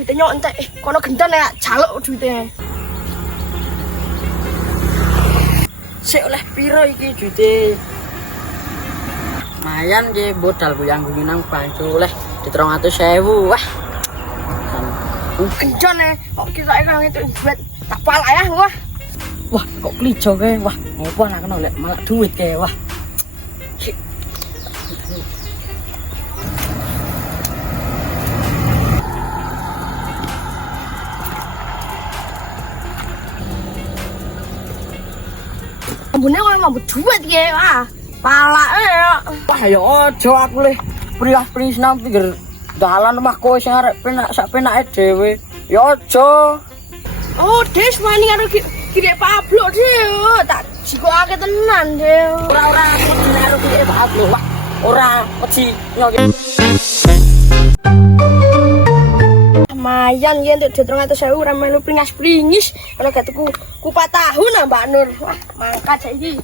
duite nyontek. Kono gendon ya jaluk duite. Sik oleh piro iki duite? Lumayan ki modal guyang-guyang nang bantu oleh di 300.000. Wah. Gendon ya. Kok kita iku itu duit tak pala ya wah. Wah, kok klijo ke? Wah, ngopo nak kena lek malah duit ke? Wah. Ambune kok mau duit ki wah. Palake ya. Wah, ya aja aku le priah-priis nang pinggir dalan omah kowe sing arek penak sak penake dhewe. Ya aja. Oh, Des wani karo Kire Pablo dhewe. Tak jikoake tenan dhewe. Ora aku karo kire Pablo. Wah, ora wedi nyoke. Lumayan ya untuk 300.000 ora melu pringas-pringis. Kalau gak tuku kupat tahu nah Mbak Nur. Wah, mangkat saiki.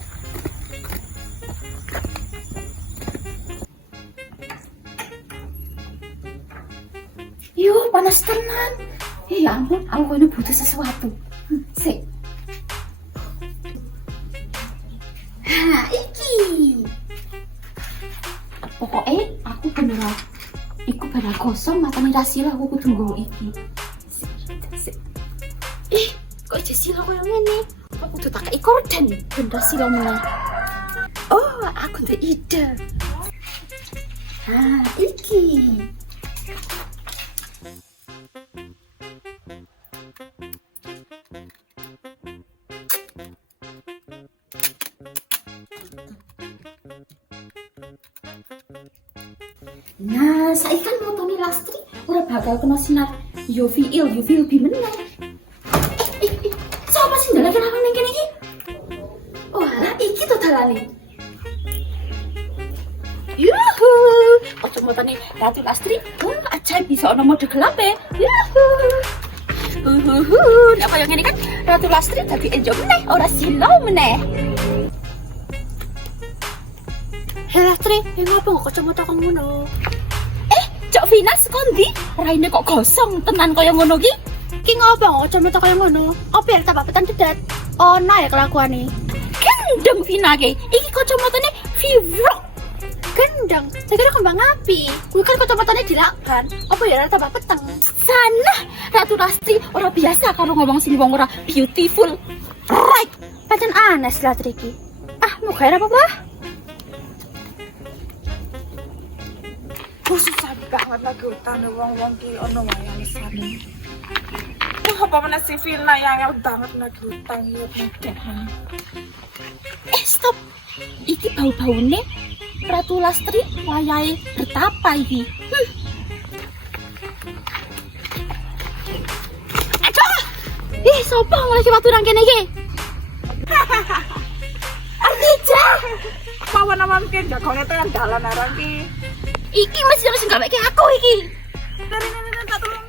Yuh, panas tenan. Ya ampun, aku ini butuh sesuatu. Sik. Ha, iki. Pokoknya aku beneran iku bener kosong matane Rasila aku kudu nggo iki. Sik. Ih, kok Jasila koyo ngene? Aku kudu tak kei korden ben Rasila mulai. Oh, aku ada ide. Ha, iki. Nah, saiki kan motone Lastri ora bakal kena sinar UV lebih meneh. Siapa sih ndelok nang ning kene iki? Oh, alah iki to dalane. Yuhu, kacamotane Ratu Lastri, ajaib bisa ono mode gelap ya. Yuhu, apa yang ini kan Ratu Lastri dadi enjo meneh, ora silau meneh. Lastri, ngapa kok kacamata kamu ngono? Cok Vina sekondi, raine kok gosong tenan kaya ngono ki? Ki ngapa kok kacamata kaya ngono? Apa ya tambah petan dedet? Oh, nah ya kelakuane. Gendeng Vina ki, iki kacamatane Vivro. Gendeng, saya kira kembang api. Kuwi kan kacamatane dilakban. Apa ya tambah peteng? Sana, Ratu Lastri ora biasa karo ngomong sing wong ora beautiful. Right, Pancen aneh Lastri ki. Ah, mau gawe apa, Mbah? Susah banget lagi utang wong-wong ki ono wayang isane. Apa meneh si Vina yang banget lagi utang yo ngedehan. Stop. Iki bau-baune Ratu Lastri wayahe betapa iki. Aduh. Ih, sopo lagi waktu nang kene iki? Artija. Pawan mungkin jagone tenan dalan arang ki. Iki masih harus gawe kayak aku iki. Dari tak tolong.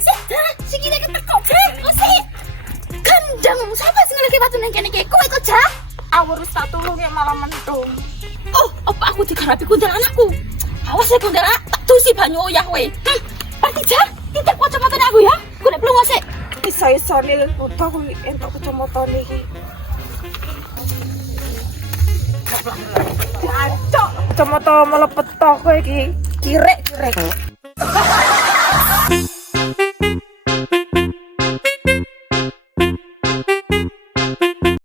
Sik, sik iki nek teko, Cek. Sik. Kandang, sapa sing lagi waktu nang kene iki? Kowe to, Jak? Awurus tak tolong ya malah mentung. Oh, apa aku digarapi kuntilanakku? Awas ya kuntilanak, tak tusi banyu oyah kowe. Artija, titip kacamatane aku ya. Golek plungo sik. Isa-isane foto kuwi entuk kacamatane iki. Kacok, kacamata melepet tok kowe iki. Kirek-kirek.